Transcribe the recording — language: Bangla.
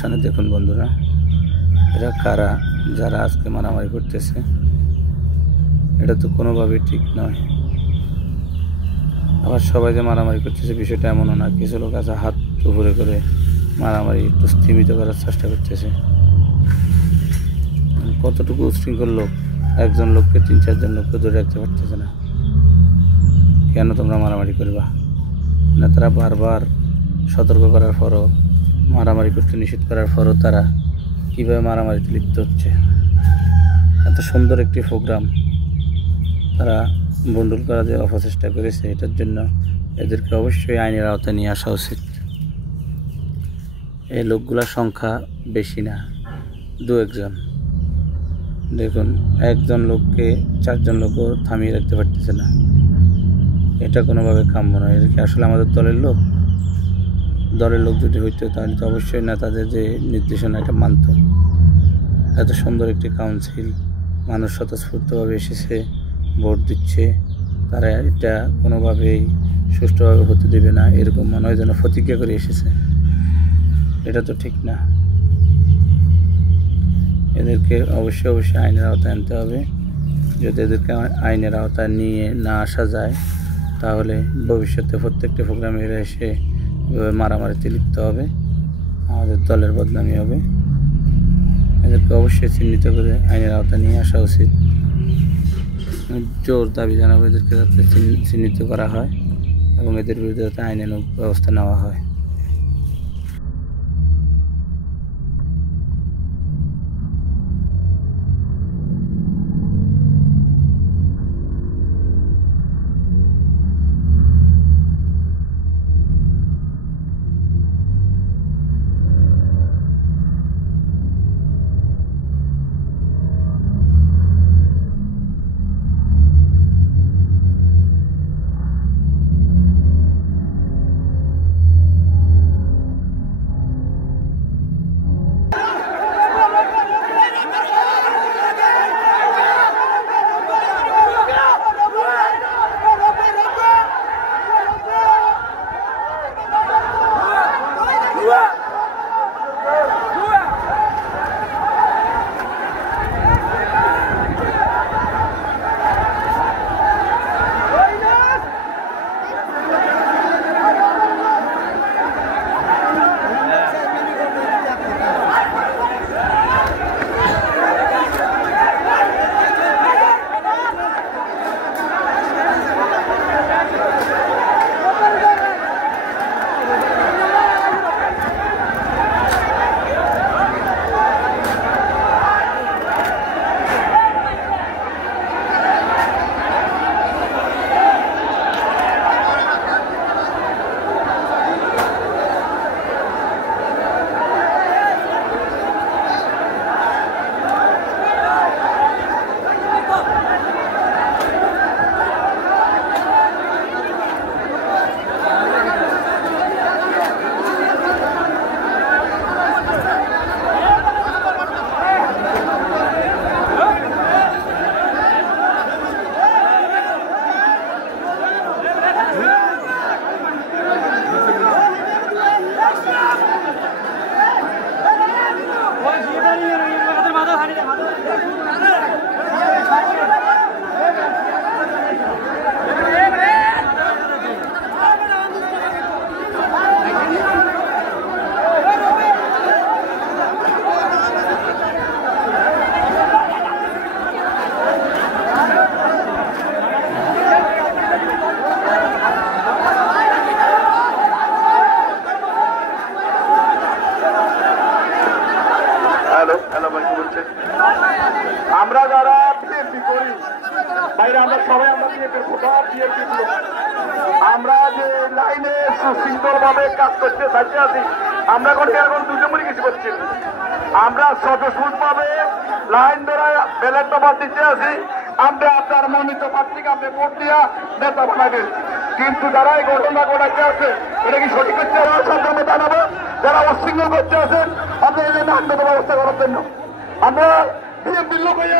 সামনে দেখুন বন্ধুরা, এরা কারা যারা আজকে মারামারি করতেছে। এটা তো কোনোভাবেই ঠিক নয়। আবার সবাই যে মারামারি করতেছে বিষয়টা এমনও না। কিছু লোক আছে হাত উপরে করে মারামারি একটু স্থিমিত করার চেষ্টা করতেছে। কতটুকু উশৃঙ্খল লোক, একজন লোককে 3-4 জন লোককে ধরে রাখতে পারতেছে না। কেন তোমরা মারামারি করবা? নেতারা বারবার সতর্ক করার পরও, মারামারি করতে নিষেধ করার পরও তারা কীভাবে মারামারিতে লিপ্ত হচ্ছে। এত সুন্দর একটি প্রোগ্রাম তারা বন্ডুল করা যে অপচেষ্টা করেছে, এটার জন্য এদেরকে অবশ্যই আইনের আওতায় নিয়ে আসা উচিত। এই লোকগুলোর সংখ্যা বেশি না, 2-1 জন। দেখুন, একজন লোককে 4জন লোকও থামিয়ে রাখতে পারতেছে না। এটা কোনোভাবে কাম্য নয়। এর কি আসলে আমাদের দলের লোক? দলের লোক যদি হইতো তাহলে তো অবশ্যই নেতাদের যে নির্দেশনা এটা মানত। এত সুন্দর একটি কাউন্সিল, মানুষ স্বতঃস্ফূর্তভাবে এসেছে, ভোট দিচ্ছে, তারা এটা কোনোভাবেই সুষ্ঠুভাবে হতে দেবে না, এরকম মনে হয় যেন প্রতিজ্ঞা করে এসেছে। এটা তো ঠিক না। এদেরকে অবশ্যই আইনের আওতায় আনতে হবে। যদি এদেরকে আইনের আওতায় নিয়ে না আসা যায়, তাহলে ভবিষ্যতে প্রত্যেকটা প্রোগ্রামে এরা এসে মারামারিতে লিপ্ত হবে, আমাদের দলের বদনামি হবে। এদেরকে অবশ্যই চিহ্নিত করে আইনের আওতায় নিয়ে আসা উচিত। জোর দাবি জানাবো এদেরকে যাতে চিহ্নিত করা হয় এবং এদের বিরুদ্ধে যাতে আইনানুগ ব্যবস্থা নেওয়া হয়। আমরা যারা বিএনপি করি বাইরে, আমরা সবাই আমরা বিএনপির ভোটার, বিএনপি আমরা যে লাইনে সুশৃঙ্খল ভাবে কাজ করতে চাইতে আছি, আমরা এখন 2 নম্বরই কিছু করছি। আমরা স্বতঃস্ফূর্ত ভাবে লাইন ধরে ব্যালট পেপার দিতে আছি। আমরা আপনার মনোনীত প্রার্থীকে আপনি ভোট দিয়া নেতা বানাবেন। কিন্তু যারা এই ঘটনা ঘটাতে আছে, এটা কি সঠিক হচ্ছে? সাধারণ জানাবো যারা অশৃঙ্খল করতে আছেন, আপনি এই জন্য আইনগত ব্যবস্থা করার জন্য আমরা বিএনপির লোক হয়ে